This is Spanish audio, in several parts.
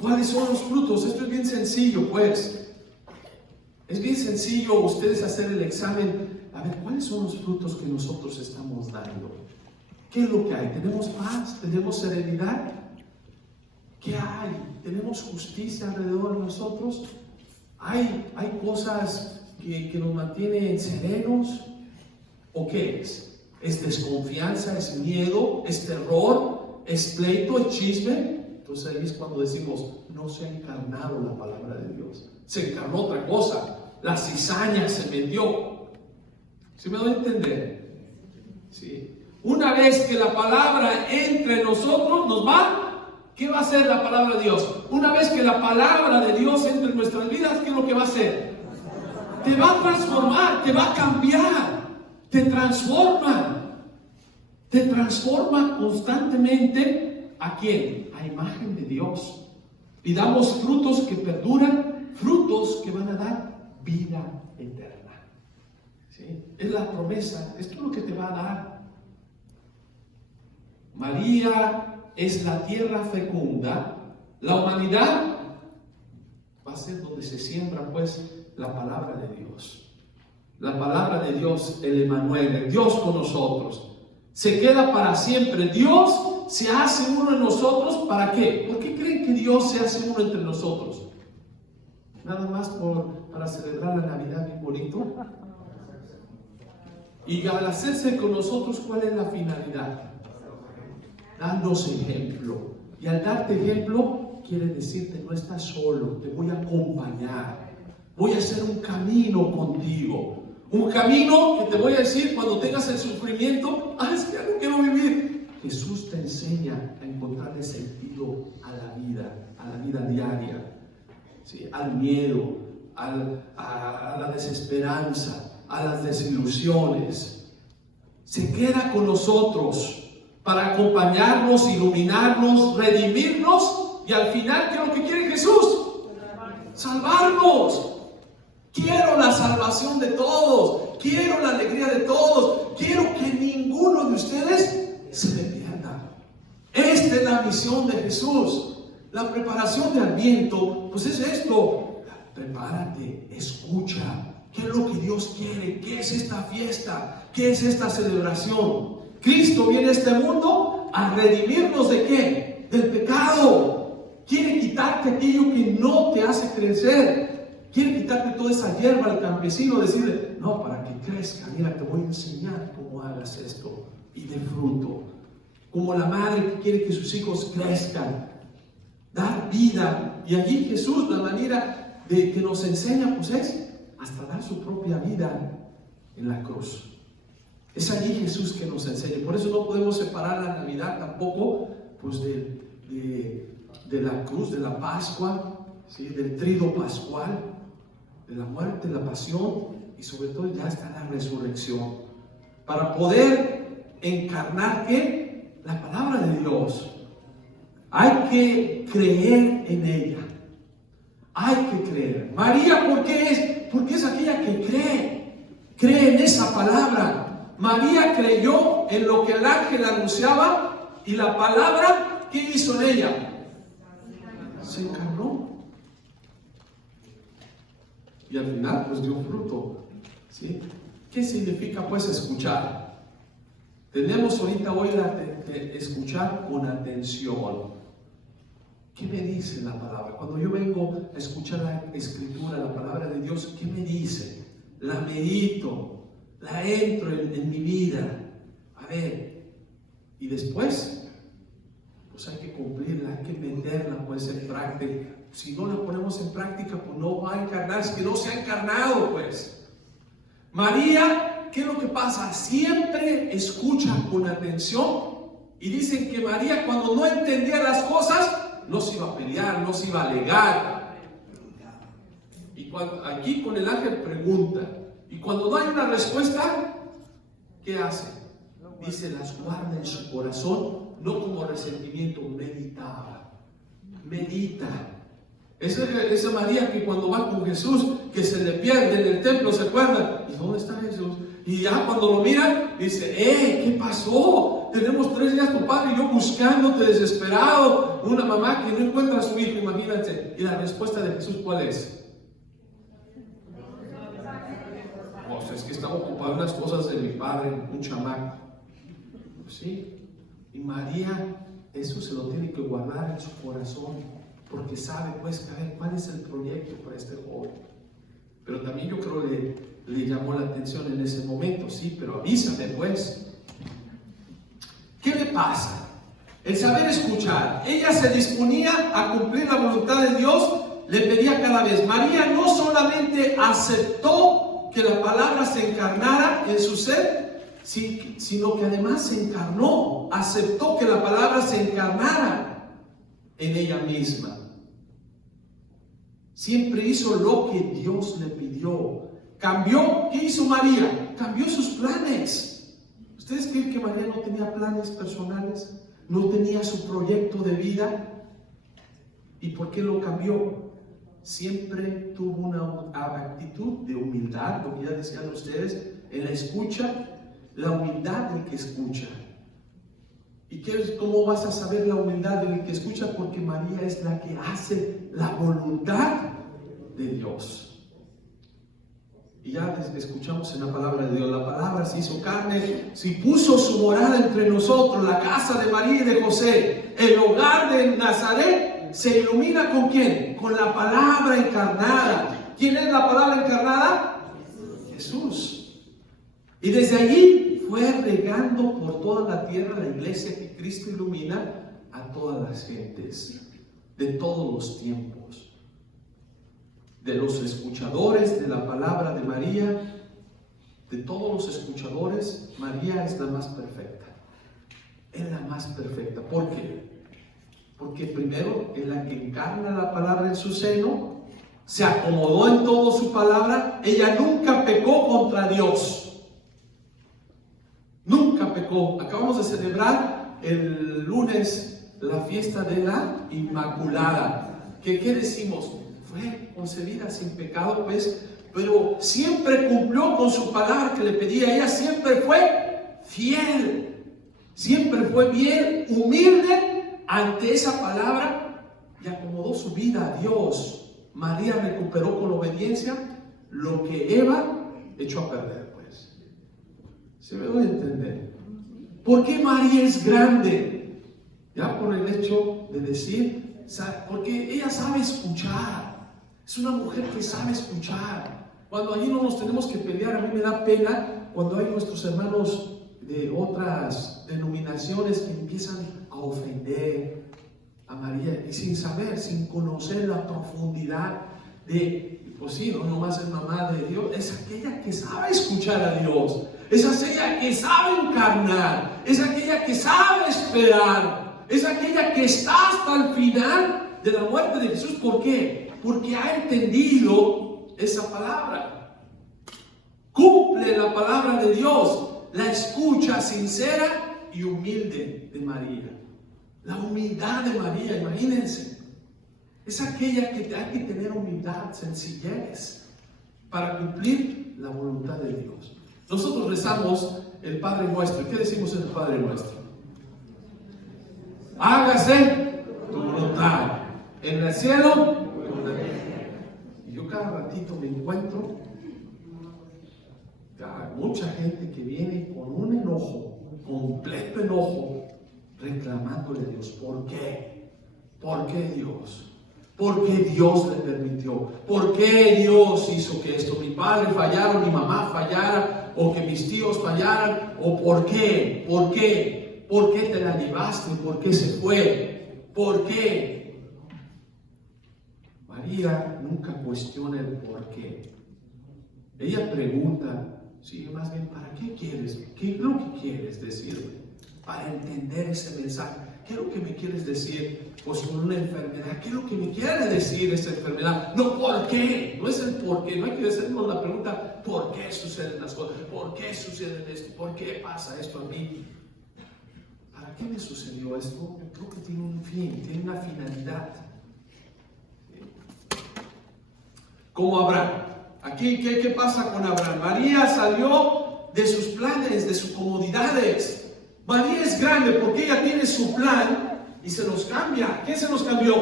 ¿Cuáles son los frutos? Esto es bien sencillo, pues. Es bien sencillo ustedes hacer el examen. A ver, ¿cuáles son los frutos que nosotros estamos dando? ¿Qué es lo que hay? ¿Tenemos paz? ¿Tenemos serenidad? ¿Qué hay? ¿Tenemos justicia alrededor de nosotros? ¿Hay cosas que nos mantienen serenos? ¿O qué es? ¿Es desconfianza? ¿Es miedo? ¿Es terror? ¿Es pleito? ¿Es chisme? Entonces ahí es cuando decimos, no se ha encarnado la palabra de Dios. Se encarnó otra cosa. La cizaña se metió. ¿Sí me doy a entender? Sí. Una vez que la palabra entre nosotros, nos va. ¿Qué va a hacer la palabra de Dios? Una vez que la palabra de Dios entre en nuestras vidas, ¿qué es lo que va a hacer? Te va a transformar, te va a cambiar, te transforma. Te transforma constantemente. ¿A quién? A imagen de Dios. Y damos frutos que perduran, frutos que van a dar vida eterna. ¿Sí? Es la promesa, esto es lo que te va a dar. María es la tierra fecunda, la humanidad va a ser donde se siembra pues la palabra de Dios. La palabra de Dios, el Emmanuel, el Dios con nosotros. Se queda para siempre. Dios se hace uno en nosotros. ¿Para qué? ¿Por qué creen que Dios se hace uno entre nosotros? Nada más para celebrar la Navidad bien bonito. Y al hacerse con nosotros, ¿cuál es la finalidad? Darnos ejemplo. Y al darte ejemplo, quiere decirte, no estás solo, te voy a acompañar. Voy a hacer un camino contigo. Un camino que te voy a decir cuando tengas el sufrimiento, es que ya no quiero vivir. Jesús te enseña a encontrarle sentido a la vida diaria, ¿sí? Al miedo, a la desesperanza, a las desilusiones. Se queda con nosotros para acompañarnos, iluminarnos, redimirnos y al final, ¿qué es lo que quiere Jesús? Salvarnos. Quiero la salvación de todos, quiero la alegría de todos, quiero que ninguno de ustedes se me pierda. Esta es la misión de Jesús. La preparación de Adviento, pues es esto. Prepárate, escucha. ¿Qué es lo que Dios quiere? ¿Qué es esta fiesta? ¿Qué es esta celebración? Cristo viene a este mundo a redimirnos ¿de qué? Del pecado. Quiere quitarte aquello que no te hace crecer. Quiere quitarte toda esa hierba al campesino, decirle, no, para que crezca, mira, te voy a enseñar cómo hagas esto y de fruto. Como la madre que quiere que sus hijos crezcan, dar vida. Y allí Jesús, la manera de que nos enseña, pues es hasta dar su propia vida en la cruz. Es allí Jesús que nos enseña. Por eso no podemos separar la Navidad tampoco, pues de la cruz, de la Pascua, ¿sí? Del trido pascual, de la muerte, la pasión y sobre todo ya está la resurrección. Para poder encarnar ¿qué? La palabra de Dios. Hay que creer en ella. Hay que creer. María, ¿por qué es? Porque es aquella que cree. Cree en esa palabra. María creyó en lo que el ángel anunciaba y la palabra, ¿qué hizo en ella? Se encarnó. Y al final pues dio fruto, ¿sí? ¿Qué significa pues escuchar? Tenemos ahorita hoy escuchar con atención. ¿Qué me dice la palabra? Cuando yo vengo a escuchar la escritura, la palabra de Dios, ¿qué me dice? La medito, la entro en mi vida. A ver, y después pues hay que cumplirla, hay que meterla pues en práctica. Si no la ponemos en práctica, pues no va a encarnarse, que no se ha encarnado pues. María, ¿qué es lo que pasa? Siempre escucha con atención. Y dicen que María, cuando no entendía las cosas, no se iba a pelear, no se iba a alegar. Y aquí con el ángel pregunta. Y cuando no hay una respuesta, ¿qué hace? Dice, las guarda en su corazón, no como resentimiento, meditaba. Medita. Esa María que cuando va con Jesús, que se le pierde en el templo, se acuerda. ¿Y dónde está Jesús? Y ya cuando lo miran, dice, ¿qué pasó? tenemos 3 días tu padre y yo buscándote desesperado, una mamá que no encuentra a su hijo, imagínate. Y la respuesta de Jesús, ¿cuál es? Pues es que estaba ocupado en las cosas de mi padre, un chamaco. Sí. Y María, eso se lo tiene que guardar en su corazón, porque sabe, pues, que a ver, ¿cuál es el proyecto para este joven? Pero también yo creo que le llamó la atención en ese momento, sí, pero avísame, pues. ¿Qué le pasa? El saber escuchar. Ella se disponía a cumplir la voluntad de Dios, le pedía cada vez. María no solamente aceptó que la palabra se encarnara en su ser, sino que además se encarnó, aceptó que la palabra se encarnara en ella misma. Siempre hizo lo que Dios le pidió. Cambió. ¿Qué hizo María? Cambió sus planes. ¿Ustedes creen que María no tenía planes personales? ¿No tenía su proyecto de vida? ¿Y por qué lo cambió? Siempre tuvo una actitud de humildad, lo que ya decían ustedes, en la escucha, la humildad del que escucha. ¿Y cómo vas a saber la humildad del que escucha? Porque María es la que hace la voluntad de Dios. Y ya escuchamos en la palabra de Dios, la palabra se hizo carne, se puso su morada entre nosotros, la casa de María y de José, el hogar de Nazaret, se ilumina ¿con quién? Con la palabra encarnada. ¿Quién es la palabra encarnada? Jesús. Y desde allí fue regando por toda la tierra la iglesia que Cristo ilumina a todas las gentes, de todos los tiempos. De los escuchadores de la palabra de María, de todos los escuchadores, María es la más perfecta. Es la más perfecta. ¿Por qué? Porque primero es la que encarna la palabra en su seno, se acomodó en todo su palabra, ella nunca pecó contra Dios. Nunca pecó. Acabamos de celebrar el lunes la fiesta de la Inmaculada. ¿Qué decimos? Fue concebida sin pecado, pues, pero siempre cumplió con su palabra que le pedía. Ella siempre fue fiel, siempre fue bien humilde ante esa palabra y acomodó su vida a Dios. María recuperó con obediencia lo que Eva echó a perder, pues. ¿Se me va a entender? ¿Por qué María es grande? Ya por el hecho de decir, porque ella sabe escuchar. Es una mujer que sabe escuchar. Cuando allí no nos tenemos que pelear, a mí me da pena cuando hay nuestros hermanos de otras denominaciones que empiezan a ofender a María y sin saber, sin conocer la profundidad de, pues sí, no nomás es mamá de Dios, es aquella que sabe escuchar a Dios, es aquella que sabe encarnar, es aquella que sabe esperar, es aquella que está hasta el final de la muerte de Jesús. ¿Por qué? Porque ha entendido esa palabra. Cumple la palabra de Dios. La escucha sincera y humilde de María. La humildad de María, imagínense. Es aquella que hay que tener humildad, sencillez, para cumplir la voluntad de Dios. Nosotros rezamos el Padre Nuestro. ¿Qué decimos en el Padre Nuestro? Hágase tu voluntad en el cielo. Y yo cada ratito me encuentro mucha gente que viene con un enojo, completo enojo, reclamándole a Dios. ¿Por qué? ¿Por qué Dios? ¿Por qué Dios le permitió? ¿Por qué Dios hizo que esto, mi padre fallara, mi mamá fallara, o que mis tíos fallaran? ¿O por qué? ¿Por qué? ¿Por qué te la llevaste? ¿Por qué se fue? ¿Por qué? María nunca cuestiona el por qué. Ella pregunta, sí, más bien, ¿para qué quieres? ¿Qué es lo que quieres decirme? Para entender ese mensaje. ¿Qué es lo que me quieres decir? Pues con una enfermedad. ¿Qué es lo que me quiere decir esa enfermedad? No, ¿por qué? No es el por qué. No hay que hacernos la pregunta, ¿por qué suceden las cosas? ¿Por qué sucede esto? ¿Por qué pasa esto a mí? ¿Para qué me sucedió esto? Yo creo que tiene un fin, tiene una finalidad. Como Abraham. Aquí, ¿qué pasa con Abraham? María salió de sus planes, de sus comodidades. María es grande porque ella tiene su plan y se los cambia. ¿Quién se los cambió?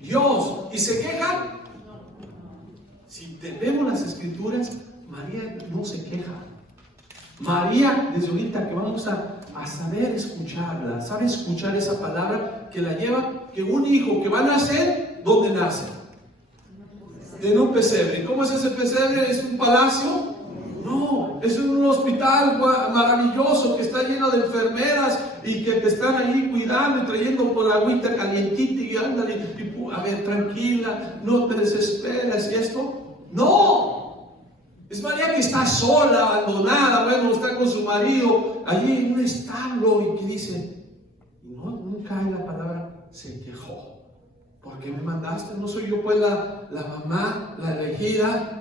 Dios. ¿Y se quejan? Si vemos las escrituras, María no se queja. María, desde ahorita que vamos a saber escucharla, sabe escuchar esa palabra que la lleva, que un hijo que va a nacer, ¿dónde nace? En un pesebre. ¿Cómo es ese pesebre? ¿Es un palacio? No, es un hospital maravilloso que está lleno de enfermeras y que te están allí cuidando y trayendo por la agüita calientita y ándale, a ver, tranquila, no te desesperes y esto. No, es María que está sola, abandonada, bueno, está con su marido allí en un establo y que dice, no, nunca hay la palabra, se quejó. ¿Por qué me mandaste? ¿No soy yo pues la mamá, la elegida?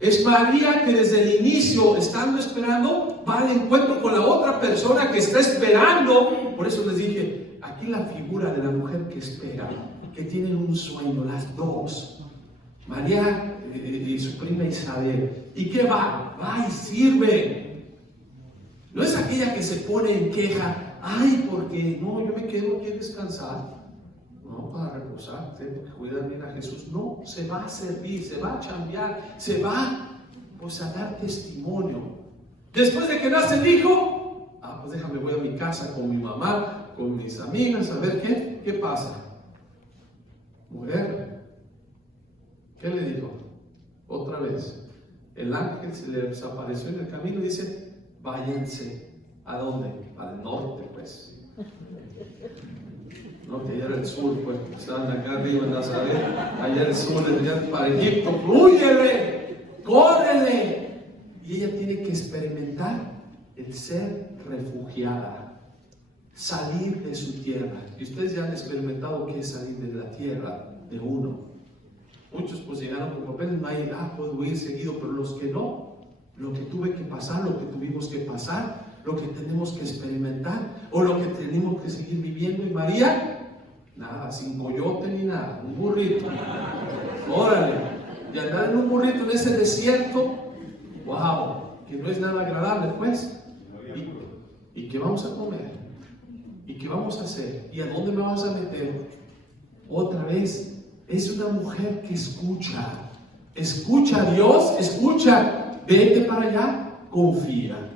Es María que desde el inicio, estando esperando, va al encuentro con la otra persona que está esperando. Por eso les dije, aquí la figura de la mujer que espera, que tienen un sueño, las dos. María y su prima Isabel. ¿Y qué va? Va y sirve. No es aquella que se pone en queja. Ay, porque no, yo me quedo aquí a descansar. No, para reposar, tengo que cuidar bien a Jesús. No, se va a servir, se va a chambear, se va pues a dar testimonio. Después de que nace el hijo, pues déjame, voy a mi casa con mi mamá, con mis amigas, a ver qué pasa. Mujer, ¿qué le dijo? Otra vez, el ángel se le desapareció en el camino y dice, váyanse. ¿A dónde? Al norte, pues. No, que allá era el sur, pues, estaban acá arriba en Nazaret, allá el sur, allá para Egipto, ¡flúyele! ¡Córrele! Y ella tiene que experimentar el ser refugiada, salir de su tierra. Y ustedes ya han experimentado qué es salir de la tierra de uno. Muchos pues llegaron con papeles, no hay, puedo ir seguido, pero los que no, lo que tuve que pasar, lo que tuvimos que pasar, lo que tenemos que experimentar o lo que tenemos que seguir viviendo. Y María, nada, sin coyote ni nada, un burrito. Órale, y andar en un burrito en ese desierto, wow, que no es nada agradable, pues. ¿Y qué vamos a comer? ¿Y qué vamos a hacer? ¿Y a dónde me vas a meter? Otra vez, es una mujer que escucha a Dios, escucha, vete para allá, confía.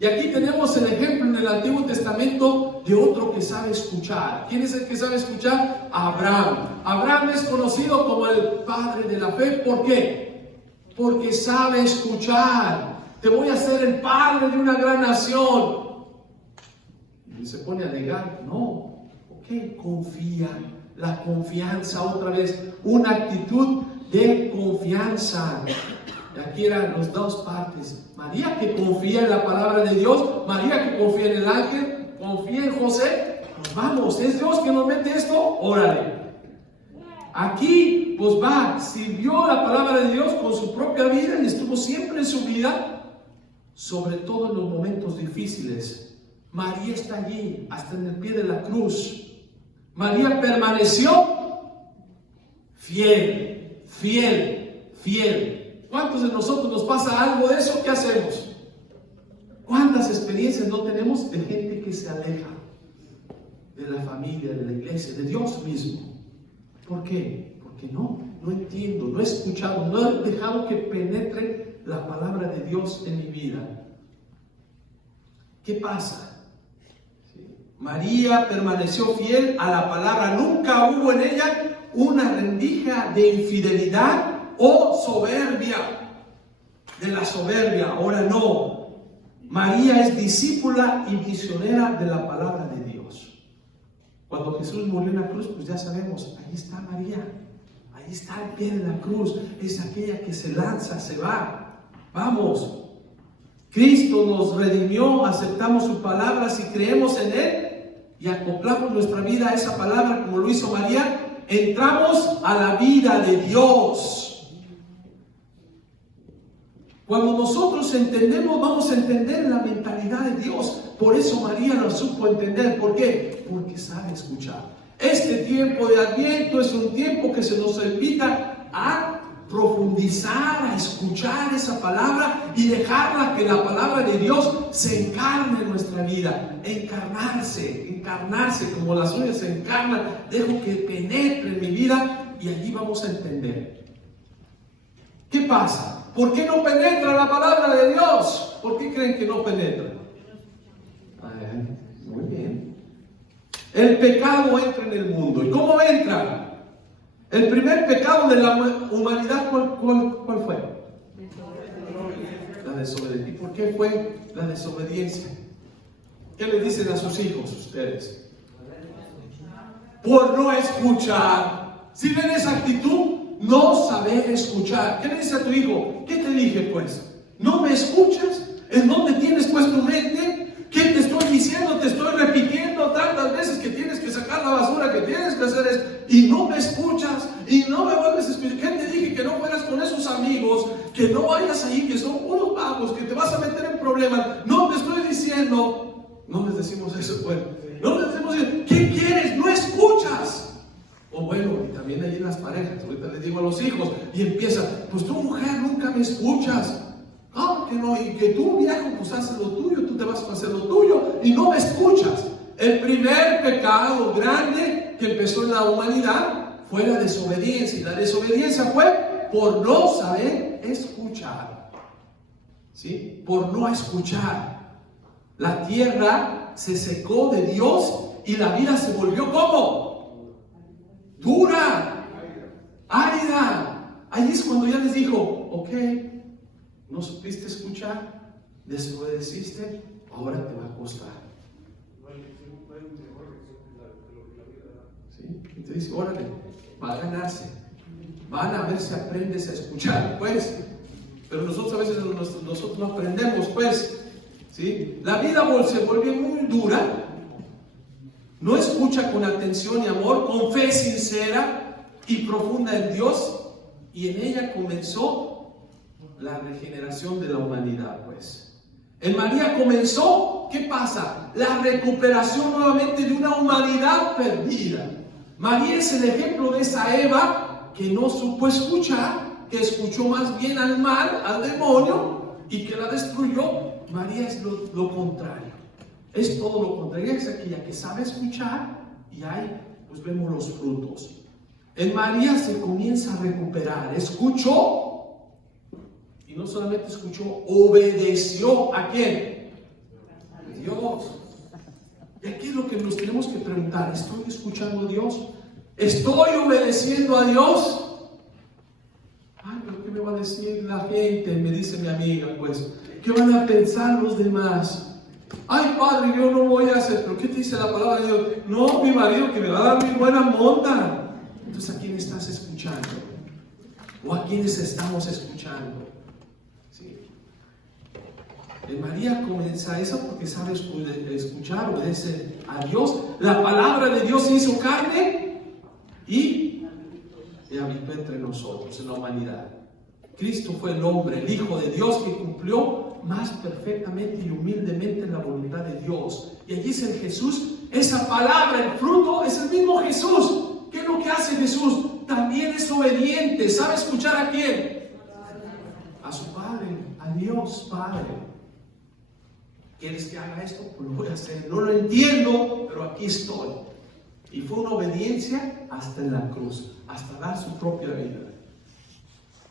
Y aquí tenemos el ejemplo en el Antiguo Testamento de otro que sabe escuchar. ¿Quién es el que sabe escuchar? Abraham. Abraham es conocido como el padre de la fe. ¿Por qué? Porque sabe escuchar. Te voy a hacer el padre de una gran nación. Y se pone a negar. No. Ok, confía. La confianza, otra vez, una actitud de confianza. Y aquí eran las dos partes. María que confía en la palabra de Dios, María que confía en el ángel, confía en José. Pues vamos, es Dios que nos mete esto, órale. Aquí, pues va, sirvió la palabra de Dios con su propia vida y estuvo siempre en su vida, sobre todo en los momentos difíciles. María está allí, hasta en el pie de la cruz. María permaneció fiel, fiel, fiel. ¿Cuántos de nosotros nos pasa algo de eso? ¿Qué hacemos? ¿Cuántas experiencias no tenemos de gente que se aleja de la familia, de la iglesia, de Dios mismo? ¿Por qué? Porque no entiendo, no he escuchado, no he dejado que penetre la palabra de Dios en mi vida. ¿Qué pasa? María permaneció fiel a la palabra, nunca hubo en ella una rendija de infidelidad o soberbia, de la soberbia. Ahora no, María es discípula y misionera de la palabra de Dios. Cuando Jesús murió en la cruz, pues ya sabemos, ahí está María, ahí está al pie de la cruz, es aquella que se lanza, se va, vamos. Cristo nos redimió, aceptamos su palabra, si creemos en Él y acoplamos nuestra vida a esa palabra como lo hizo María, entramos a la vida de Dios. Cuando nosotros entendemos, vamos a entender la mentalidad de Dios. Por eso María lo supo entender. ¿Por qué? Porque sabe escuchar. Este tiempo de Adviento es un tiempo que se nos invita a profundizar profundizar, a escuchar esa palabra y dejarla que la palabra de Dios se encarne en nuestra vida, encarnarse como las uñas se encarnan. Dejo que penetre en mi vida y allí vamos a entender. ¿Qué pasa? ¿Por qué no penetra la palabra de Dios? ¿Por qué creen que no penetra? Muy bien. El pecado entra en el mundo. ¿Y cómo entra? El primer pecado de la humanidad, ¿cuál fue? La desobediencia. ¿Y por qué fue la desobediencia? ¿Qué le dicen a sus hijos ustedes? Por no escuchar. Si ven esa actitud, no saber escuchar. ¿Qué le dice a tu hijo? ¿Qué te dije pues? ¿No me escuchas? ¿En dónde tienes pues tu mente? ¿Qué te estoy diciendo? Te estoy repitiendo tantas veces que tienes que sacar la basura, que tienes que hacer esto, y no me escuchas, y no me vuelves a escuchar. ¿Qué te dije? Que no fueras con esos amigos, que no vayas ahí, que son unos vagos, que te vas a meter en problemas. No te estoy diciendo. No les decimos eso, bueno. No les decimos, ¿qué quieres? No escuchas. O bueno, y también ahí en las parejas, ahorita les digo a los hijos, y empieza, pues tu mujer nunca me escuchas. Ah, que no, y que tú viejo, pues haces lo tuyo, tú te vas a hacer lo tuyo, y no me escuchas. El primer pecado grande que empezó en la humanidad fue la desobediencia, y la desobediencia fue por no saber escuchar. ¿Sí? Por no escuchar. La tierra se secó de Dios y la vida se volvió ¿cómo? Dura, árida. Ahí es cuando ya les dijo, ok, no supiste escuchar, desobedeciste, ahora te va a costar. ¿Sí? Y te dice, órale, va a ganarse. Van a ver si aprendes a escuchar, pues. Pero nosotros a veces nosotros no aprendemos, pues. ¿Sí? La vida se volvió muy dura. No escucha con atención y amor, con fe sincera y profunda en Dios. Y en ella comenzó la regeneración de la humanidad, pues. En María comenzó, ¿qué pasa? La recuperación nuevamente de una humanidad perdida. María es el ejemplo de esa Eva que no supo escuchar, que escuchó más bien al mal, al demonio, y que la destruyó. María es lo contrario. Es todo lo contrario. Es aquella que sabe escuchar y ahí pues vemos los frutos. En María se comienza a recuperar. Escuchó. Y no solamente escuchó, obedeció. ¿A quién? A Dios. Y aquí es lo que nos tenemos que preguntar. ¿Estoy escuchando a Dios? ¿Estoy obedeciendo a Dios? Ay, pero ¿qué me va a decir la gente? Me dice mi amiga, pues. ¿Qué van a pensar los demás? Ay, padre, yo no voy a hacer. ¿Pero qué te dice la palabra de Dios? No, mi marido que me va a dar muy buena monta. Entonces, ¿a quién estás escuchando? ¿O a quiénes estamos escuchando? Sí. En María comienza eso porque sabe escuchar, obedece a Dios. La palabra de Dios se hizo carne y habitó entre nosotros, en la humanidad. Cristo fue el hombre, el Hijo de Dios, que cumplió más perfectamente y humildemente la voluntad de Dios. Y allí es el Jesús, esa palabra, el fruto, es el mismo Jesús. ¿Qué es lo que hace Jesús? También es obediente. ¿Sabe escuchar a quién? A su Padre, a Dios Padre. ¿Quieres que haga esto? Pues lo voy a hacer. No lo entiendo, pero aquí estoy. Y fue una obediencia hasta en la cruz, hasta dar su propia vida.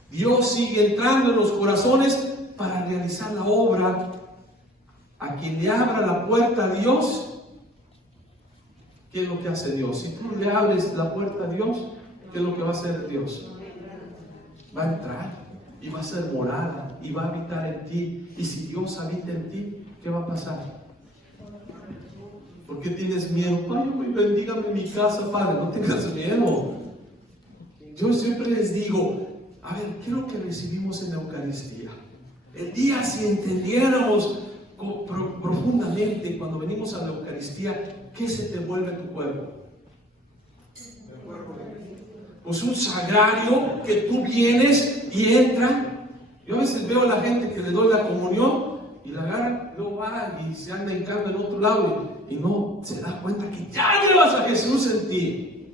Dios sigue entrando en los corazones para realizar la obra. A quien le abra la puerta a Dios, ¿qué es lo que hace Dios? Si tú le abres la puerta a Dios, ¿qué es lo que va a hacer Dios? Va a entrar y va a ser morada y va a habitar en ti. Y si Dios habita en ti, ¿qué va a pasar? ¿Por qué tienes miedo? Ay, bendígame mi casa, Padre. No tengas miedo. Yo siempre les digo, a ver, ¿qué es lo que recibimos en la Eucaristía? El día si entendiéramos profundamente cuando venimos a la Eucaristía, ¿qué se te vuelve tu cuerpo? Pues un sagrario que tú vienes y entra. Yo a veces veo a la gente que le doy la comunión y la agarra, luego va y se anda hincando en otro lado y no se da cuenta que ya llevas a Jesús en ti.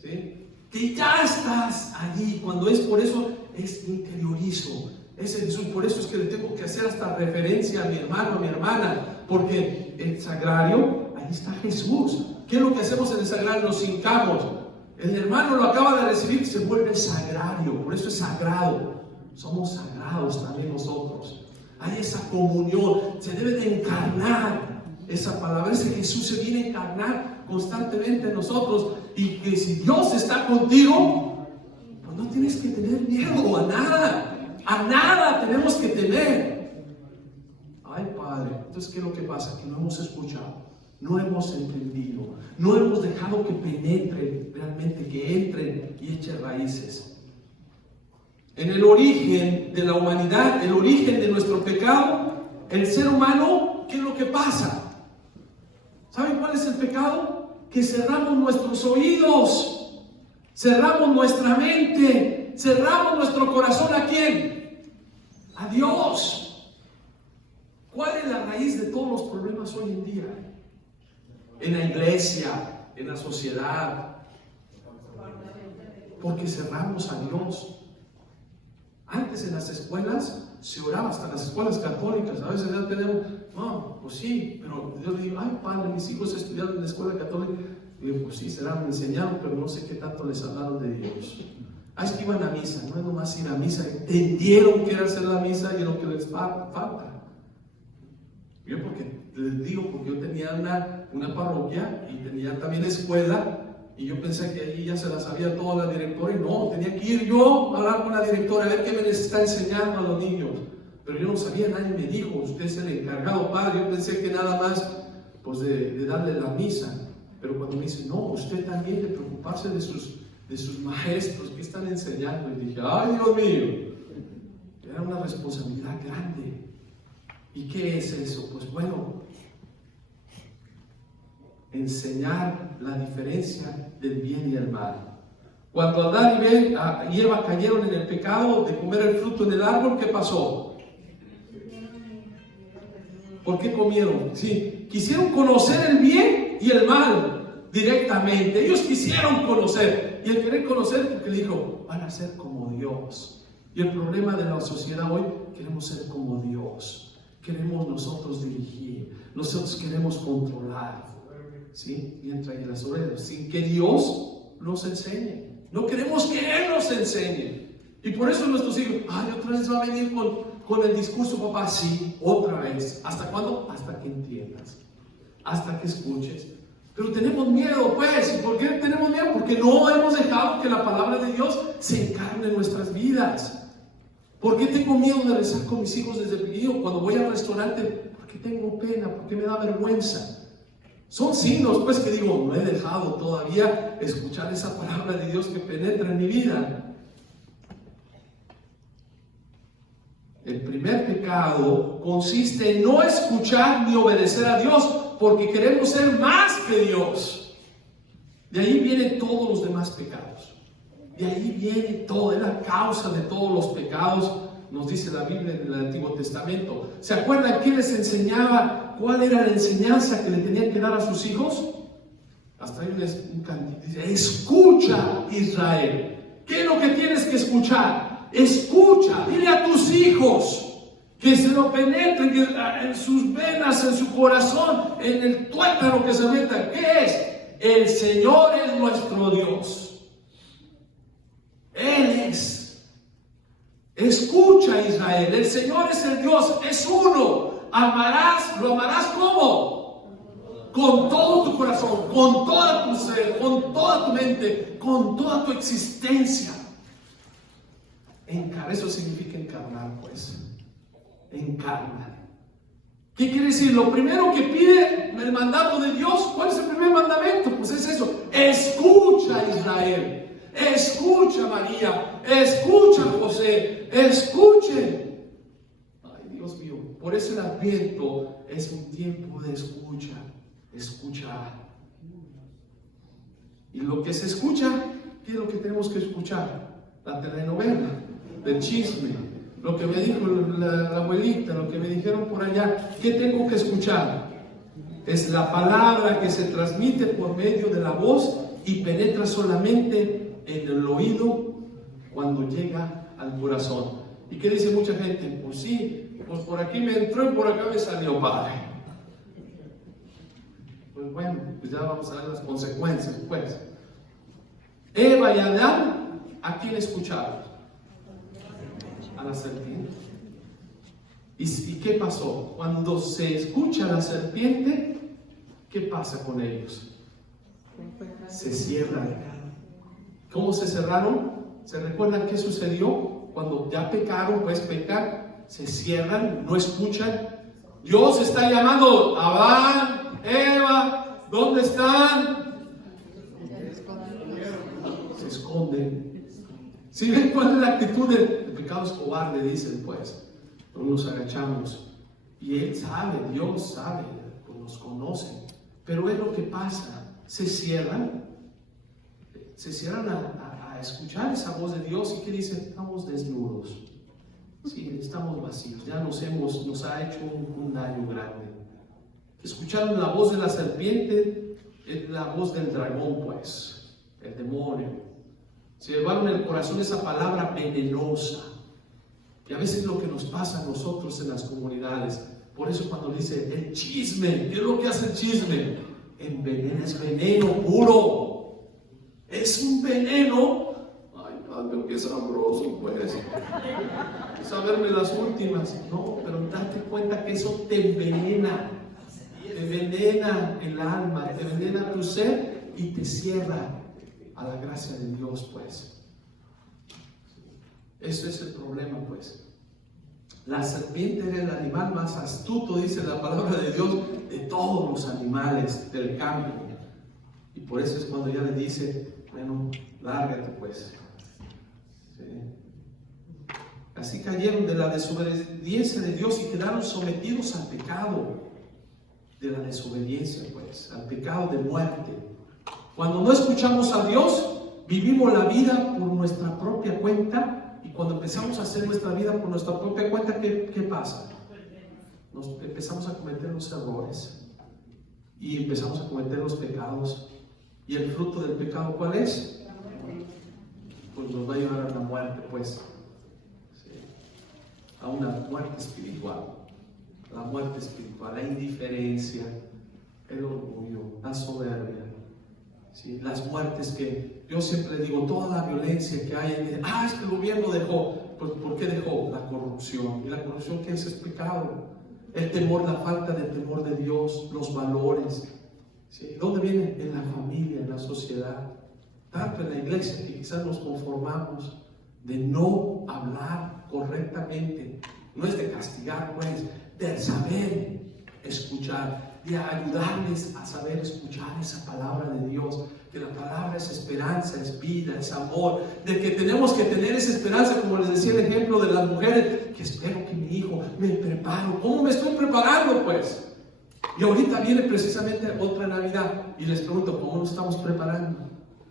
¿Sí? Que ya estás allí. Cuando es por eso es interiorizo. Ese Jesús, por eso es que le tengo que hacer hasta referencia a mi hermano, a mi hermana, porque el sagrario, ahí está Jesús. ¿Qué es lo que hacemos en el sagrario? Nos hincamos. El hermano lo acaba de recibir, se vuelve sagrario, por eso es sagrado. Somos sagrados también nosotros. Hay esa comunión, se debe de encarnar esa palabra. Ese Jesús se viene a encarnar constantemente en nosotros. Y que si Dios está contigo, pues no tienes que tener miedo a nada tenemos que temer. Ay, Padre, entonces ¿qué es lo que pasa? Que no hemos escuchado, no hemos entendido, no hemos dejado que penetre realmente, que entre y eche raíces. En el origen de la humanidad, el origen de nuestro pecado, el ser humano, ¿qué es lo que pasa? ¿Saben cuál es el pecado? Que cerramos nuestros oídos, cerramos nuestra mente, cerramos nuestro corazón. ¿A quién? A Dios. ¿Cuál es la raíz de todos los problemas hoy en día? En la iglesia, en la sociedad. Porque cerramos a Dios. Antes en las escuelas se oraba, hasta las escuelas católicas. A veces ya tenemos, no, pues sí, pero yo le digo, ay, padre, mis hijos estudiaron en la escuela católica. Y digo, pues sí, me enseñaron, pero no sé qué tanto les hablaron de Dios. Es que iban a misa, no es nomás ir a misa, entendieron que era hacer la misa y lo que les falta. Yo porque les digo, porque yo tenía una parroquia y tenía también escuela, y yo pensé que allí ya se la sabía toda la directora, y no, tenía que ir yo a hablar con la directora, a ver qué me les está enseñando a los niños. Pero yo no sabía, nadie me dijo, usted es el encargado, padre. Yo pensé que nada más pues de darle la misa. Pero cuando me dice, no, usted también de preocuparse de sus maestros que están enseñando. Y dije, ay, Dios mío, era una responsabilidad grande. ¿Y qué es eso? Pues bueno, enseñar la diferencia del bien y el mal. Cuando Adán y Eva cayeron en el pecado de comer el fruto en el árbol, ¿qué pasó? ¿Por qué comieron? Sí, quisieron conocer el bien y el mal directamente. Ellos quisieron conocer, y el querer conocer, porque le dijo, van a ser como Dios. Y el problema de la sociedad hoy, queremos ser como Dios. Queremos nosotros dirigir, nosotros queremos controlar, ¿sí? Mientras que las orejas, sin que Dios nos enseñe. No queremos que Él nos enseñe. Y por eso nuestros hijos, ay, otra vez va a venir con el discurso, papá. Sí, otra vez. ¿Hasta cuándo? Hasta que entiendas, hasta que escuches. Pero tenemos miedo, pues. ¿Y por qué tenemos miedo? Porque no hemos dejado que la palabra de Dios se encarne en nuestras vidas. ¿Por qué tengo miedo de rezar con mis hijos desde pequeño? Cuando voy al restaurante, ¿por qué tengo pena? ¿Por qué me da vergüenza? Son signos, pues, que digo, no he dejado todavía escuchar esa palabra de Dios que penetra en mi vida. El primer pecado consiste en no escuchar ni obedecer a Dios, porque queremos ser más que Dios. De ahí vienen todos los demás pecados. De ahí viene todo, es la causa de todos los pecados, nos dice la Biblia en el Antiguo Testamento. ¿Se acuerdan quién les enseñaba? ¿Cuál era la enseñanza que le tenían que dar a sus hijos? Hasta ahí un cantito dice, escucha, Israel. ¿Qué es lo que tienes que escuchar? Escucha, dile a tus hijos que se lo penetren, que en sus venas, en su corazón, en el tuétano que se meta. ¿Qué es? El Señor es nuestro Dios. Él es. Escucha, Israel, el Señor es el Dios, es uno. Amarás, ¿lo amarás cómo? Con todo tu corazón, con toda tu ser, con toda tu mente, con toda tu existencia. Eso significa encarnar, pues. Encarnar. ¿Qué quiere decir? Lo primero que pide el mandato de Dios, ¿cuál es el primer mandamiento? Pues es eso. Escucha, Israel. Escucha, María. Escucha, José. Escuchen. Ay, Dios mío. Por eso el Adviento es un tiempo de escucha. Escuchar. Y lo que se escucha, ¿qué es lo que tenemos que escuchar? La telenovela, el chisme, lo que me dijo la abuelita, lo que me dijeron por allá. ¿Qué tengo que escuchar? Es la palabra que se transmite por medio de la voz y penetra solamente en el oído cuando llega al corazón. ¿Y qué dice mucha gente? Pues sí, pues por aquí me entró y por acá me salió, padre. Pues bueno, pues ya vamos a ver las consecuencias, pues. Eva y Adán, ¿a quién escucharon? A la serpiente. ¿Y qué pasó? Cuando se escucha a la serpiente, ¿qué pasa con ellos? Se cierran. ¿Cómo se cerraron? ¿Se recuerdan qué sucedió? Cuando ya pecaron, pues pecar, se cierran, no escuchan. Dios está llamando: Adán, Eva, ¿dónde están? Se esconden. ¿Sí ven cuál es la actitud del pecado? Es cobarde, dicen, pues. No nos agachamos. Y Él sabe, Dios sabe, pues nos conoce. Pero es lo que pasa. Se cierran a escuchar esa voz de Dios. ¿Y qué dicen? Estamos desnudos. Sí, estamos vacíos. Ya nos ha hecho un daño grande. Escucharon la voz de la serpiente, es la voz del dragón, pues, el demonio. Se llevaron en el corazón esa palabra venenosa. Y a veces lo que nos pasa a nosotros en las comunidades. Por eso cuando dice el chisme, ¿qué es lo que hace el chisme? Envenena, es veneno puro. Es un veneno. Ay, Padre, qué sabroso, pues. Saberme las últimas. No, pero date cuenta que eso te envenena. Te envenena el alma, te envenena tu ser y te cierra a la gracia de Dios, pues. Ese es el problema, pues. La serpiente era el animal más astuto, dice la palabra de Dios, de todos los animales del campo. Y por eso es cuando ya le dice: bueno, lárgate, pues. ¿Sí? Así cayeron de la desobediencia de Dios y quedaron sometidos al pecado de la desobediencia, pues, al pecado de muerte. Cuando no escuchamos a Dios, vivimos la vida por nuestra propia cuenta. Y cuando empezamos a hacer nuestra vida por nuestra propia cuenta, ¿qué pasa? Nos empezamos a cometer los errores y empezamos a cometer los pecados. ¿Y el fruto del pecado cuál es? Pues nos va a llevar a la muerte, pues. Sí. A una muerte espiritual. La muerte espiritual, la indiferencia, el orgullo, la soberbia. ¿Sí? Las muertes que yo siempre digo, toda la violencia que hay, es que el gobierno dejó. Pues, ¿por qué dejó? La corrupción. ¿Y la corrupción qué es? Es pecado. El temor, la falta de temor de Dios, los valores. ¿Sí? ¿Dónde viene? En la familia, en la sociedad. Tanto en la iglesia que quizás nos conformamos de no hablar correctamente. No es de castigar, pues, de saber escuchar, de ayudarles a saber escuchar esa palabra de Dios, que la palabra es esperanza, es vida, es amor, de que tenemos que tener esa esperanza, como les decía el ejemplo de las mujeres, que espero que mi hijo me preparo. ¿Cómo me estoy preparando, pues? Y ahorita viene precisamente otra Navidad y les pregunto, ¿cómo nos estamos preparando?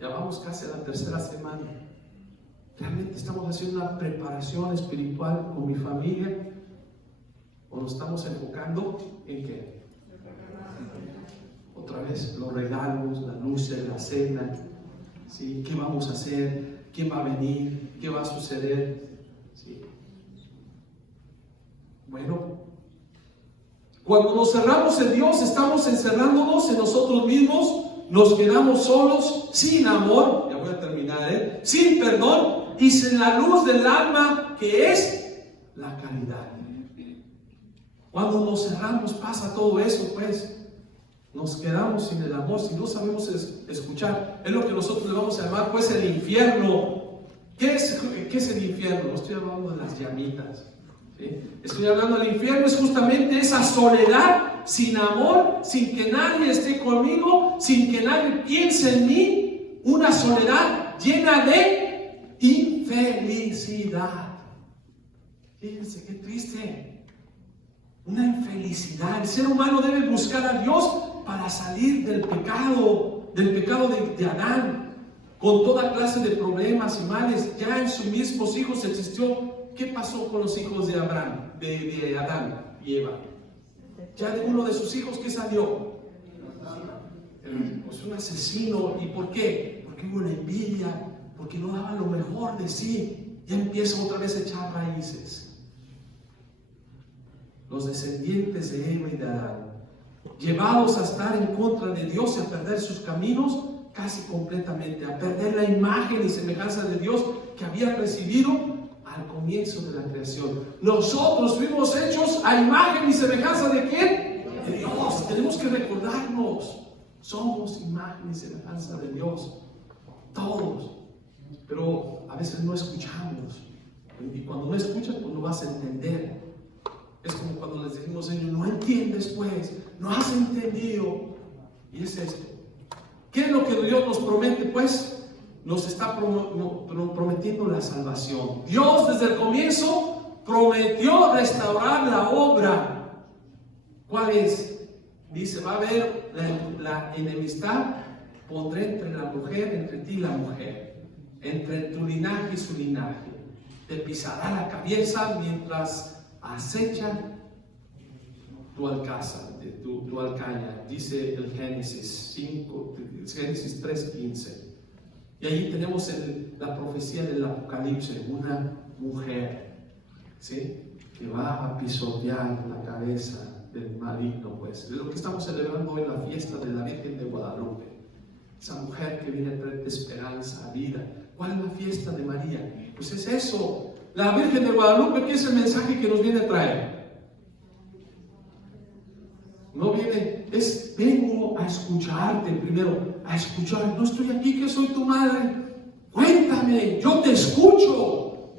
Ya vamos casi a la tercera semana. ¿Realmente estamos haciendo una preparación espiritual con mi familia? ¿O nos estamos enfocando en qué? Otra vez, los regalos, la luz de la cena, ¿sí? ¿Qué vamos a hacer? ¿Quién va a venir? ¿Qué va a suceder? ¿Sí? Bueno, cuando nos cerramos en Dios, estamos encerrándonos en nosotros mismos, nos quedamos solos, sin amor, ya voy a terminar, sin perdón y sin la luz del alma, que es la caridad. Cuando nos cerramos pasa todo eso, pues. Nos quedamos sin el amor, si no sabemos escuchar. Es lo que nosotros le vamos a llamar, pues, el infierno. ¿Qué es el infierno? No estoy hablando de las llamitas, ¿sí? Estoy hablando del infierno, es justamente esa soledad, sin amor, sin que nadie esté conmigo, sin que nadie piense en mí. Una soledad llena de infelicidad. Fíjense qué triste. Una infelicidad. El ser humano debe buscar a Dios para salir del pecado de Adán, con toda clase de problemas y males. Ya en sus mismos hijos existió. ¿Qué pasó con los hijos de Adán y Eva? Ya de uno de sus hijos, ¿qué salió? Pues un asesino. ¿Y por qué? Porque hubo una envidia, porque no daban lo mejor de sí. ya empieza otra vez a echar raíces. Los descendientes de Eva y de Adán, llevados a estar en contra de Dios y a perder sus caminos casi completamente, a perder la imagen y semejanza de Dios que había recibido al comienzo de la creación. Nosotros fuimos hechos a imagen y semejanza ¿de quién? De Dios. Tenemos que recordarnos, somos imagen y semejanza de Dios, todos. Pero a veces no escuchamos, y cuando no escuchas, pues no vas a entender. Es como cuando les decimos, Señor, no entiendes pues, no has entendido. Y es esto. ¿Qué es lo que Dios nos promete pues? Nos está prometiendo la salvación. Dios desde el comienzo prometió restaurar la obra. ¿Cuál es? Dice, va a haber la enemistad, pondré entre la mujer, entre ti y la mujer, entre tu linaje y su linaje. Te pisará la cabeza mientras acecha tu alcázar, tu alcaña, dice el Génesis 3:15. Y ahí tenemos la profecía del Apocalipsis, una mujer, ¿sí?, que va a pisotear la cabeza del maligno, pues. De lo que estamos celebrando hoy, la fiesta de la Virgen de Guadalupe. Esa mujer que viene a traer esperanza, vida. ¿Cuál es la fiesta de María? Pues es eso. La Virgen de Guadalupe, ¿qué es el mensaje que nos viene a traer? No viene, vengo a escucharte primero, a escuchar. No estoy aquí, que soy tu madre. Cuéntame, yo te escucho.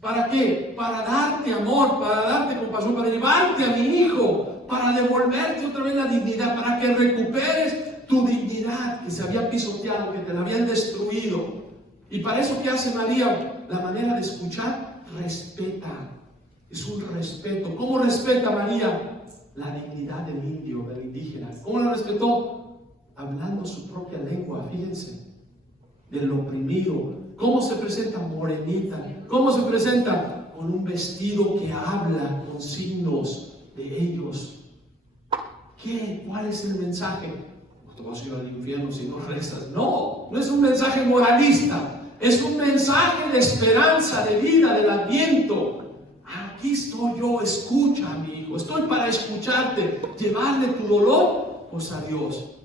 ¿Para qué? Para darte amor, para darte compasión, para llevarte a mi hijo, para devolverte otra vez la dignidad, para que recuperes tu dignidad que se había pisoteado, que te la habían destruido. Y para eso, ¿qué hace María? La manera de escuchar, respeta. Es un respeto. ¿Cómo respeta María la dignidad del indio, del indígena? ¿Cómo la respetó? Hablando su propia lengua, fíjense, del oprimido. ¿Cómo se presenta? Morenita. ¿Cómo se presenta? Con un vestido que habla con signos de ellos. ¿Qué? ¿Cuál es el mensaje? No te vas a ir al infierno si no rezas. No, no es un mensaje moralista. Es un mensaje de esperanza, de vida, del adviento. Aquí estoy yo, escucha a mi hijo. Estoy para escucharte, llevarle tu dolor, pues a Dios.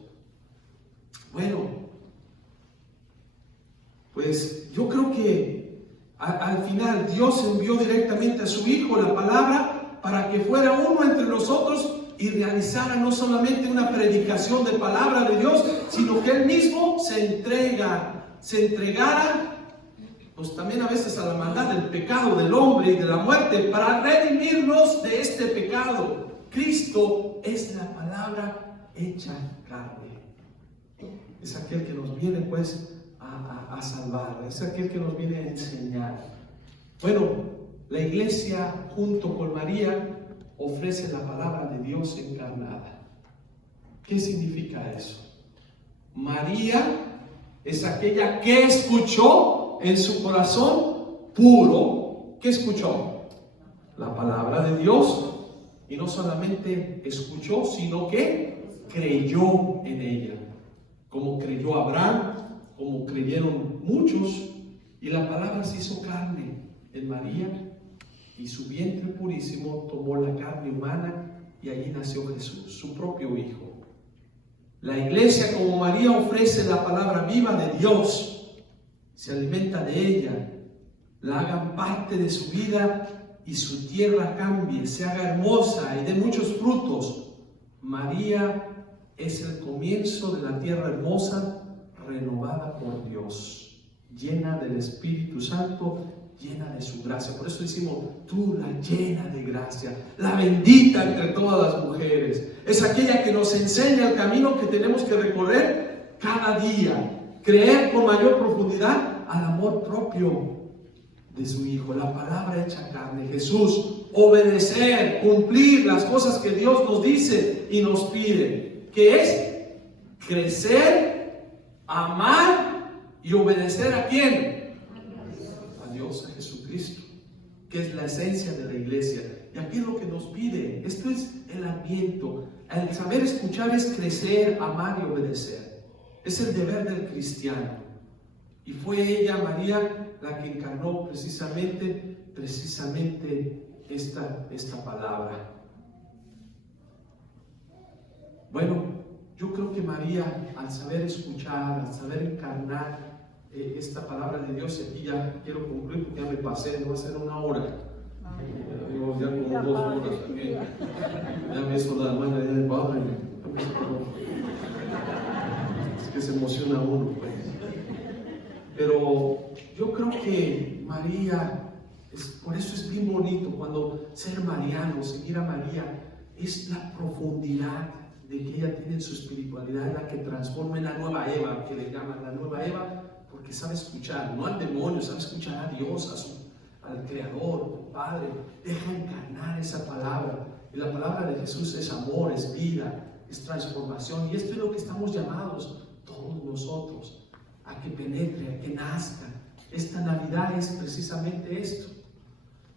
Bueno, pues yo creo que al final Dios envió directamente a su Hijo la palabra para que fuera uno entre nosotros y realizara no solamente una predicación de palabra de Dios, sino que Él mismo se entregara pues también a veces a la maldad del pecado del hombre y de la muerte para redimirnos de este pecado. Cristo es la palabra hecha carne. Es aquel que nos viene pues a salvar, es aquel que nos viene a enseñar. Bueno, la iglesia junto con María ofrece la palabra de Dios encarnada. ¿Qué significa eso? María es aquella que escuchó en su corazón puro. ¿Qué escuchó? La palabra de Dios. Y no solamente escuchó, sino que creyó en ella. Como creyó Abraham, como creyeron muchos, y la palabra se hizo carne en María, y su vientre purísimo tomó la carne humana, y allí nació Jesús, su propio Hijo. La iglesia, como María, ofrece la palabra viva de Dios, se alimenta de ella, la hagan parte de su vida y su tierra cambie, se haga hermosa y dé muchos frutos. María es el comienzo de la tierra hermosa, renovada por Dios, llena del Espíritu Santo, llena de su gracia. Por eso decimos, tú la llena de gracia, la bendita entre todas las mujeres. Es aquella que nos enseña el camino que tenemos que recorrer cada día, creer con mayor profundidad al amor propio de su Hijo, la palabra hecha carne, Jesús, obedecer, cumplir las cosas que Dios nos dice y nos pide, que es crecer, amar y obedecer ¿a quién? A Dios, a Jesucristo, que es la esencia de la iglesia. Y aquí es lo que nos pide. Esto es el adviento. El saber escuchar es crecer, amar y obedecer. Es el deber del cristiano. Y fue ella, María, la que encarnó precisamente esta palabra. Bueno, yo creo que María, al saber escuchar, al saber encarnar esta palabra de Dios, y aquí ya quiero concluir porque ya me pasé, no va a ser 1 hora. Ya como 2 horas también. Ya me hizo la hermana de padre. Es que se emociona uno, pues. Pero yo creo que María, por eso es bien bonito cuando ser mariano, seguir a María, es la profundidad de que ella tiene en su espiritualidad, la que transforma en la nueva Eva, que le llaman la nueva Eva, porque sabe escuchar, no al demonio, sabe escuchar a Dios, al Creador, al Padre. Deja encarnar esa palabra. Y la palabra de Jesús es amor, es vida, es transformación. Y esto es lo que estamos llamados todos nosotros, a que penetre, a que nazca. Esta Navidad es precisamente esto.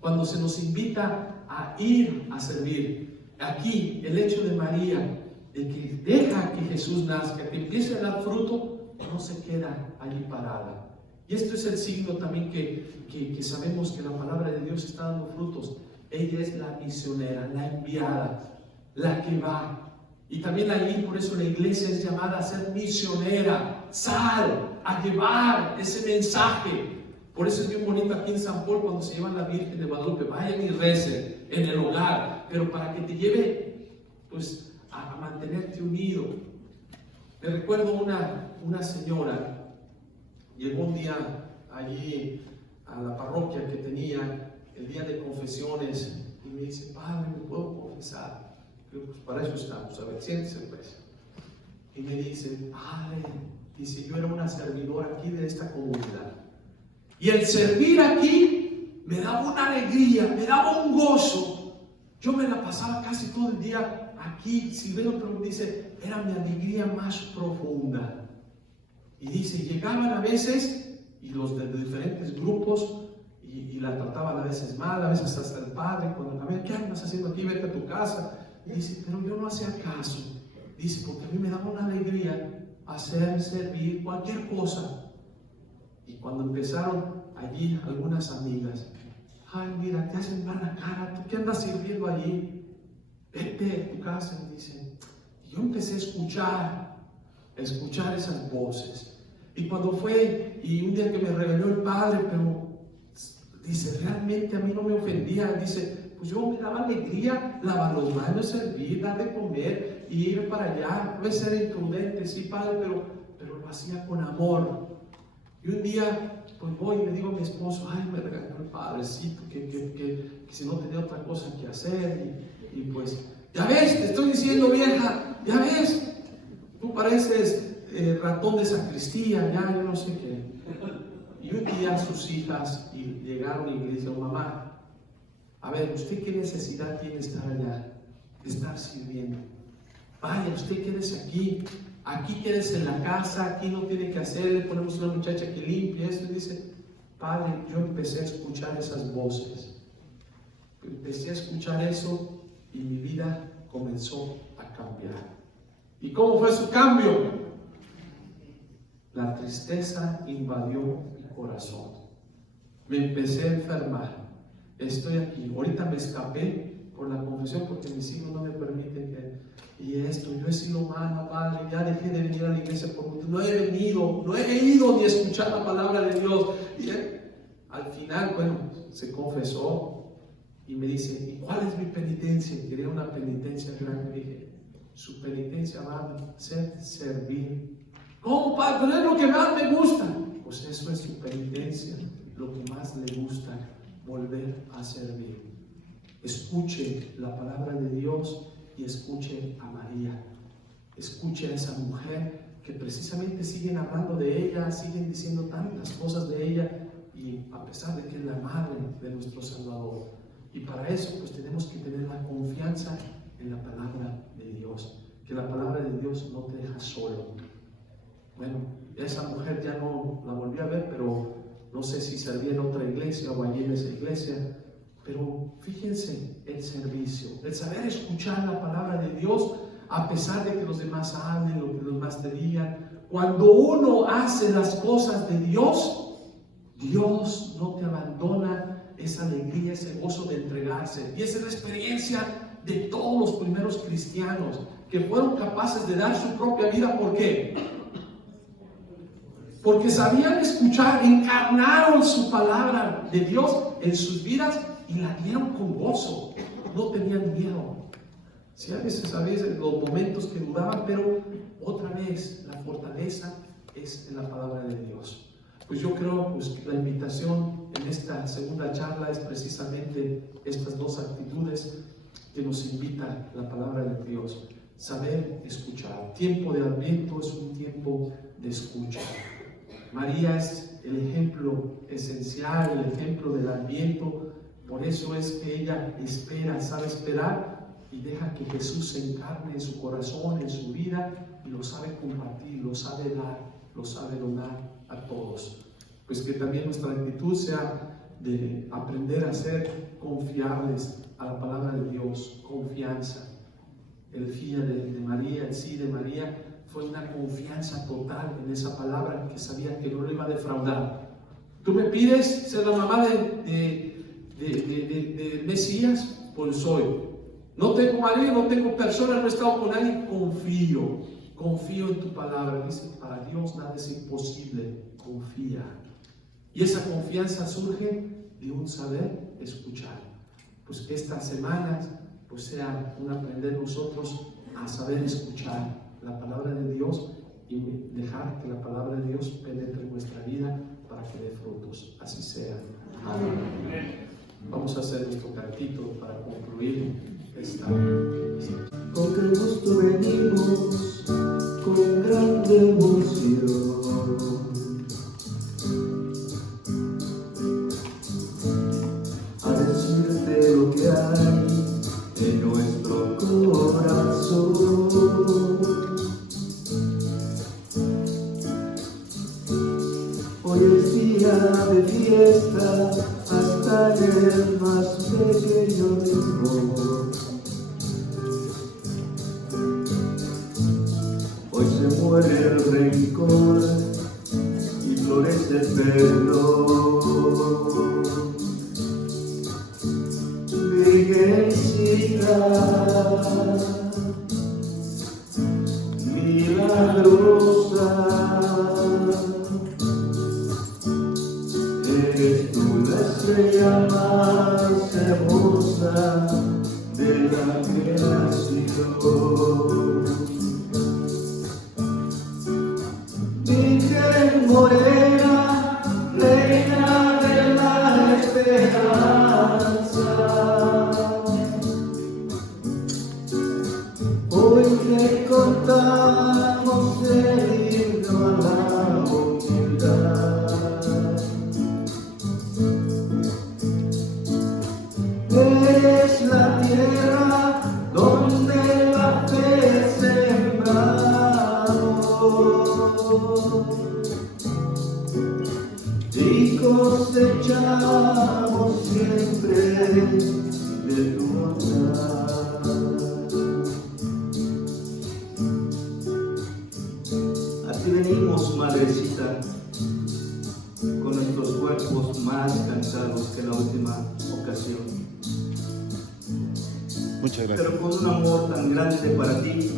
Cuando se nos invita a ir a servir. Aquí el hecho de María, de que deja que Jesús nazca, que empiece a dar fruto, no se queda allí parada. Y esto es el signo también que sabemos que la palabra de Dios está dando frutos. Ella es la misionera, la enviada, la que va. Y también allí, por eso la iglesia es llamada a ser misionera, sal, a llevar ese mensaje. Por eso es bien bonito aquí en San Paul cuando se llevan la Virgen de Guadalupe. Vayan y recen en el hogar, pero para que te lleve pues a mantenerte unido. Me recuerdo una señora, llegó un día allí a la parroquia que tenía el día de confesiones y me dice: padre, ¿me puedo confesar? Yo, pues para eso estamos, a ver, siéntese pues. Y me dice: padre, dice, yo era una servidora aquí de esta comunidad. Y el servir aquí me daba una alegría, me daba un gozo. Yo me la pasaba casi todo el día aquí sirviendo, pero dice, era mi alegría más profunda. Y dice, llegaban a veces, y los de diferentes grupos, y la trataban a veces mal, a veces hasta el padre, cuando, a ver, ¿qué andas haciendo aquí? Vete a tu casa. Y dice, pero yo no hacía caso. Dice, porque a mí me daba una alegría hacer, servir, cualquier cosa. Y cuando empezaron allí algunas amigas, ay, mira, te hacen mal la cara, ¿tú qué andas sirviendo allí? Vete a tu casa, me dice. Y yo empecé a escuchar esas voces. Y cuando fue, y un día que me reveló el padre, pero dice, realmente a mí no me ofendía, dice, pues yo me daba alegría lavar los baños, servir, dar de comer, y ir para allá. Puede ser imprudente, sí, padre, pero lo hacía con amor. Y un día, pues voy y le digo a mi esposo, ay, me regaló el padrecito, que si no tenía otra cosa que hacer, y pues, ya ves, te estoy diciendo, vieja, ya ves, tú pareces ratón de sacristía, ya, yo no sé qué. Y un día sus hijas llegaron y le dijeron, mamá, a ver, ¿usted qué necesidad tiene de estar allá, de estar sirviendo? Vaya, usted quédese aquí quédese en la casa, aquí no tiene que hacer, le ponemos una muchacha que limpie esto. Y dice, padre, yo empecé a escuchar esas voces, empecé a escuchar eso y mi vida comenzó a cambiar. ¿Y cómo fue su cambio? La tristeza invadió mi corazón, me empecé a enfermar, estoy aquí, ahorita me escapé por la confesión porque mis hijos no me permiten que... Y esto, yo he sido mala, padre, ya dejé de venir a la iglesia porque no he ido ni a escuchar la palabra de Dios. Y al final, bueno, se confesó y me dice, ¿y cuál es mi penitencia? Quería una penitencia grande. Dije, su penitencia va a ser servir. ¿Cómo, padre? Pero es lo que más me gusta. Pues eso es su penitencia, lo que más le gusta, volver a servir. Escuche la palabra de Dios y escuche a María. Escuche a esa mujer que precisamente siguen hablando de ella, siguen diciendo tantas cosas de ella, y a pesar de que es la madre de nuestro Salvador. Y para eso pues tenemos que tener la confianza en la palabra de Dios, que la palabra de Dios no te deja solo. Bueno, esa mujer ya no la volví a ver, pero no sé si servía en otra iglesia o allí en esa iglesia. Pero fíjense el servicio, el saber escuchar la palabra de Dios a pesar de que los demás hablen, lo que los demás te digan. Cuando uno hace las cosas de Dios, Dios no te abandona esa alegría, ese gozo de entregarse. Y esa es la experiencia de todos los primeros cristianos que fueron capaces de dar su propia vida. ¿Por qué? Porque sabían escuchar, encarnaron su palabra de Dios en sus vidas y la dieron con gozo. No tenían miedo. Sí, a veces los momentos que dudaban, pero otra vez la fortaleza es en la palabra de Dios. Pues yo creo que la invitación en esta segunda charla es precisamente estas dos actitudes que nos invita la palabra de Dios. Saber escuchar. Tiempo de Adviento es un tiempo de escucha. María es el ejemplo esencial, el ejemplo del Adviento. Por eso es que ella espera, sabe esperar y deja que Jesús se encarne en su corazón, en su vida, y lo sabe compartir, lo sabe dar, lo sabe donar a todos. Pues que también nuestra actitud sea de aprender a ser confiables a la palabra de Dios, confianza. El fiat de María, el sí de María, fue una confianza total en esa palabra que sabía que no le iba a defraudar. Tú me pides ser la mamá de Mesías, pues soy. No tengo marido, no tengo persona, no he estado con nadie, confío en tu palabra. Dice, para Dios nada es imposible, confía. Y esa confianza surge de un saber escuchar. Pues que estas semanas pues sea un aprender nosotros a saber escuchar la palabra de Dios y dejar que la palabra de Dios penetre en nuestra vida para que dé frutos. Así sea. Amén. Vamos a hacer nuestro cantito para concluir esta visita. Con qué gusto venimos, con gran devoción, a decirte lo que hay en nuestro corazón. Hoy es día de fiesta, hasta el más pequeño rincón. Hoy se muere el rencor y florece el perdón. Virgencita milagrosa, eres tú la estrella más hermosa de la creación. Virgen morena, reina de la esperanza, hoy te contamos el himno a la humildad. Es la tierra donde la fe sembramos y cosechamos siempre de tu bondad. Así venimos, madrecita, con nuestros cuerpos más cansados que la última ocasión. Muchas gracias. Pero con un amor tan grande para ti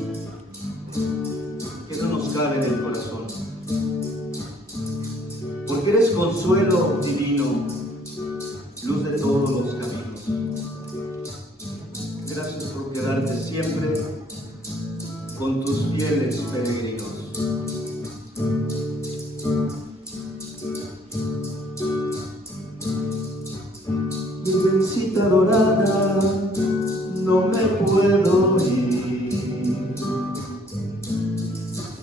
que no nos cabe en el corazón. Porque eres consuelo divino, luz de todos los caminos. Gracias por quedarte siempre con tus fieles peregrinos. Virgencita dorada, no me puedo ir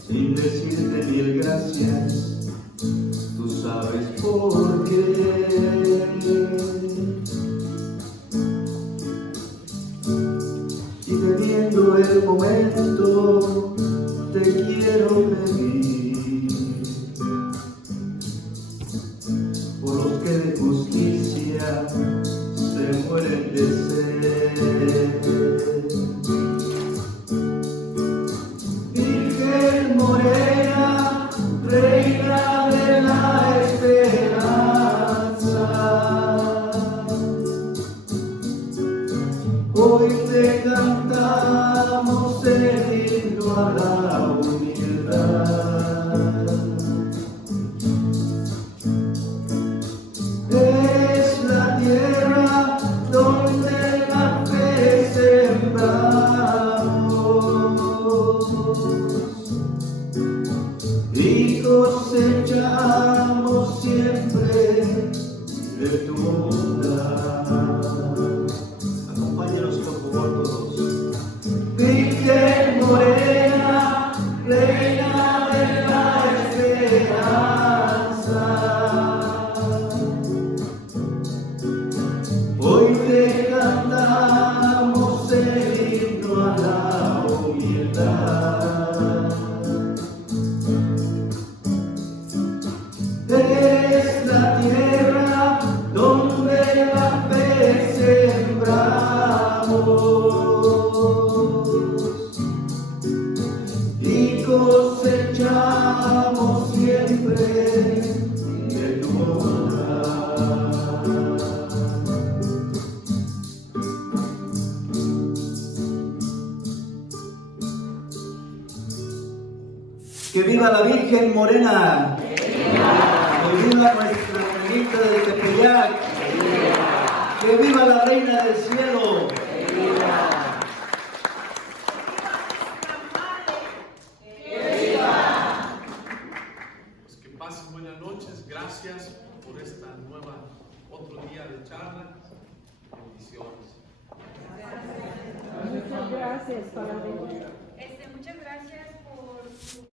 sin decirte mil gracias, tú sabes por qué. Y teniendo el momento, te quiero pedir por los que de justicia se mueren de sed. Virgen morena, reina de la esperanza, te cantamos el himno a la humildad. Es la tierra donde la fe sembramos y cosechamos siempre de tu bondad. Acompáñanos con favor todos. Virgen morena, reina de la esperanza, hoy te cantamos el himno a la humildad. Es la tierra donde la fe sembramos y cosechamos siempre de tu bondad. Que viva la Virgen Morena. Que viva nuestra Morenita de Tepeyac. Que viva la Reina del Cielo. Pues que pasen buenas noches. Gracias por esta otro día de charla. Bendiciones. Muchas gracias, Padre. Muchas gracias por